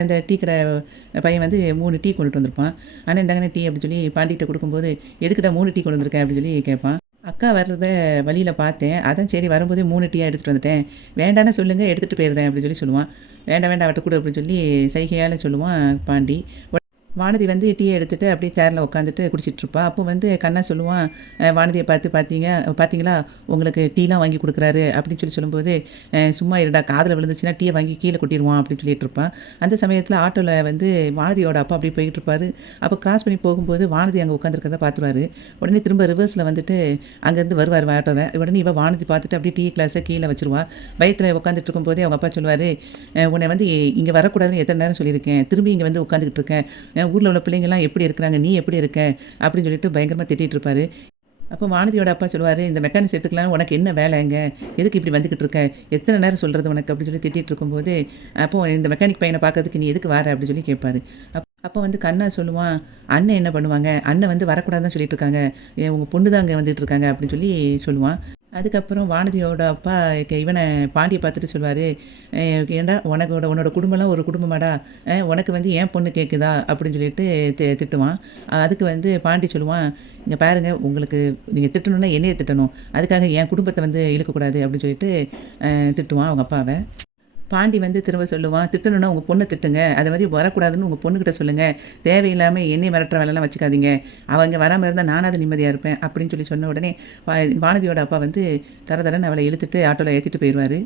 அந்த டீ கடை பையன் வந்து 3 டீ கொண்டுட்டு வந்திருப்பான். "அண்ணே இந்தாங்கண்ணே டீ" அப்படின்னு சொல்லி பாட்டிகிட்ட கொடுக்கும்போது, "எதுக்குடா 3 டீ கொண்டு வந்திருக்க?" அப்படின்னு சொல்லி கேட்பான். அக்கா வர்றத வழியில பார்த்தேன். அதான் சரி வரும்போதே 3 டீயா எடுத்துட்டு வந்துட்டேன். வேண்டான்னா சொல்லுங்க எடுத்துட்டு போயிருந்தேன் அப்படின்னு சொல்லி சொல்லுவான். "வேண்டாம் வேண்டாம் அவட்ட குடு" அப்படின்னு சொல்லி சைகையால சொல்லுவான் பாண்டி. வானதி வந்து டீய எடுத்துட்டு அப்படியே சேர்ல உட்காந்துட்டு குடிச்சிட்டு இருப்பா. அப்போ வந்து கண்ணா சொல்லுவான், வானதிய பார்த்து பார்த்தீங்களா உங்களுக்கு டீலாம் வாங்கி குடுக்குறாரு அப்படின்னு சொல்லி சொல்லும்போது, சும்மா இருடா காதுல விழுந்துச்சுன்னா டீய வாங்கி கீழ கொட்டிருவான் அப்படின்னு சொல்லிட்டு இருப்பான். அந்த சமயத்தில ஆட்டோல வந்து வானதியோட அப்பா அப்படியே போயிட்டு இருப்பாரு. அப்போ கிராஸ் பண்ணி போகும்போது வானதி அங்க உட்காந்துருக்கிறத பார்த்துருவாரு. உடனே திரும்ப ரிவர்ஸ்ல வந்துட்டு அங்கேருந்து வருவாரு ஆட்டோவ. உடனே இவ வானதி பார்த்துட்டு அப்படியே டீ கிளாஸ கீழ வச்சுருவா. பயத்துல உட்காந்துட்டு இருக்கும்போதே அவங்க அப்பா சொல்லுவாரு, உன்னை வந்து இங்க வரக்கூடாதுன்னு எத்தன நேரம் சொல்லியிருக்கேன். திரும்பி இங்க வந்து உட்காந்துக்கிட்டு இருக்க. ஊர்ல உள்ள பிள்ளைங்கலாம் எப்படி இருக்கிறாங்க? நீ எப்படி இருக்க? அப்படின்னு சொல்லிட்டு பயங்கரமா திட்டிட்டு இருப்பாரு. அப்போ வானதியோட அப்பா சொல்லுவாரு, "இந்த மெக்கானிக் செட்டுக்குலாம் உனக்கு என்ன வேலைங்க? எதுக்கு இப்படி வந்துகிட்டு இருக்க? எத்தன நேரம் சொல்றது உனக்கு?" அப்படின்னு சொல்லி திட்டிட்டு இருக்கும்போது, அப்போ "இந்த மெக்கானிக் பையன பார்க்கறதுக்கு நீ எதுக்கு வர?" அப்படின்னு சொல்லி கேட்பாரு. அப்போ வந்து கண்ணா சொல்லுவான், "அண்ணன் என்ன பண்ணுவாங்க? அண்ணன் வந்து வரக்கூடாதுன்னு சொல்லிட்டு இருக்காங்க. உங்க பொண்ணு தான் அங்க வந்துட்டு இருக்காங்க." அப்படின்னு சொல்லி சொல்லுவான். அதுக்கப்புறம் வானதியோட அப்பா இவன பாண்டிய பார்த்துட்டு சொல்லுவாரு, "ஏன்டா உன்னோட குடும்பம்லாம் ஒரு குடும்பமாடா? உனக்கு வந்து ஏன் பொண்ணு கேட்குதா?" அப்படின்னு சொல்லிட்டு திட்டுவான். அதுக்கு வந்து பாண்டி சொல்லுவான், "இங்க பாருங்க உங்களுக்கு நீங்க திட்டணும்னா என்னைய திட்டணும். அதுக்காக என் குடும்பத்த வந்து இழுக்கக்கூடாது." அப்படின்னு சொல்லிட்டு திட்டுவான் அவங்க அப்பாவ. பாண்டி வந்து திரும்ப சொல்லுவான், "திட்டணும்னா உங்க பொண்ண திட்டுங்க. அது மாரி வரக்கூடாதுன்னு உங்க பொண்ணுகிட்ட சொல்லுங்க. தேவையில்லாம என்னைய மிரட்டுற வேலைலாம் வச்சுக்காதீங்க. அவ இங்க வராம இருந்தா நானாவது நிம்மதியா இருப்பேன்." அப்படின்னு சொல்லி சொன்ன உடனே வானதியோட அப்பா வந்து தரன்னு அவள இழுத்துட்டு ஆட்டோல ஏத்திட்டு போயிருவாரு.